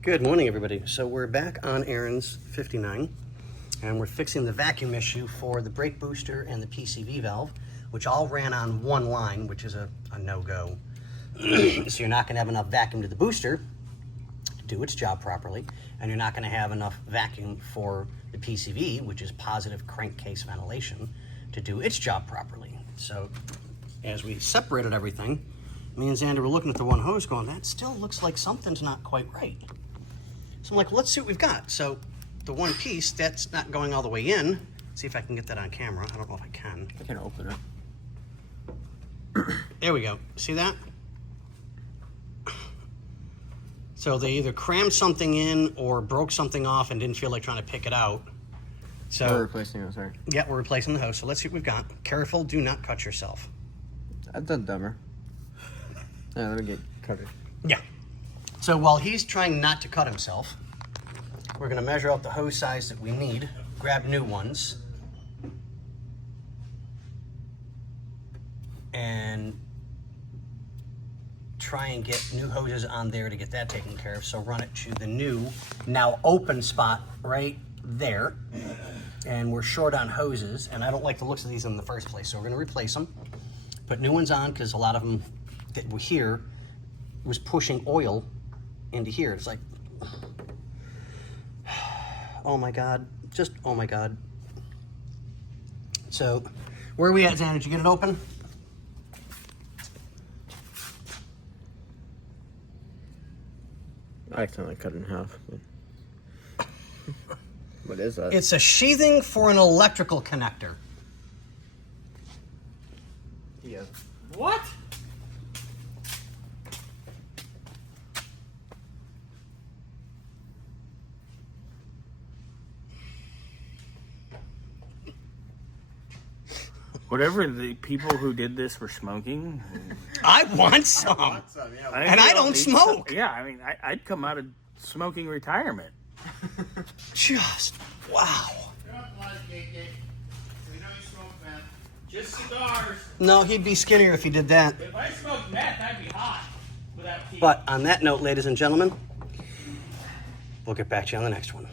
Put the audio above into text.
Good morning, everybody. So we're back on Aaron's 59, and we're fixing the vacuum issue for the brake booster and the PCV valve, which all ran on one line, which is a no-go. So you're not going to have enough vacuum to the booster to do its job properly, and you're not going to have enough vacuum for the PCV, which is positive crankcase ventilation, to do its job properly. So as we separated everything, me and Xander were looking at the one hose going, that still looks like something's not quite right. So I'm like, well, let's see what we've got. So the one piece, that's not going all the way in. Let's see if I can get that on camera. I don't know if I can. I can open it. There we go. See that? So they either crammed something in or broke something off and didn't feel like trying to pick it out. So we're replacing it, sorry. Yeah, we're replacing the hose. So let's see what we've got. Careful, do not cut yourself. I've done dumber. Yeah, let me get cut it. Yeah. So while he's trying not to cut himself, we're going to measure out the hose size that we need, grab new ones, and try and get new hoses on there to get that taken care of. So run it to the new, now open spot right there. And we're short on hoses, and I don't like the looks of these in the first place, so we're going to replace them, put new ones on, because a lot of them that were here was pushing oil into here. It's like, oh my God, just oh my God. So where are we at, Xander? Did you get it open? I accidentally cut it in half. What is that? It's a sheathing for an electrical connector. Yeah. What? Whatever the people who did this were smoking. I want some. And I don't smoke. Yeah, I mean, I'd come out of smoking retirement. Just, wow. Just cigars. No, he'd be skinnier if he did that. If I smoked meth, I'd be hot without teeth. But on that note, ladies and gentlemen, we'll get back to you on the next one.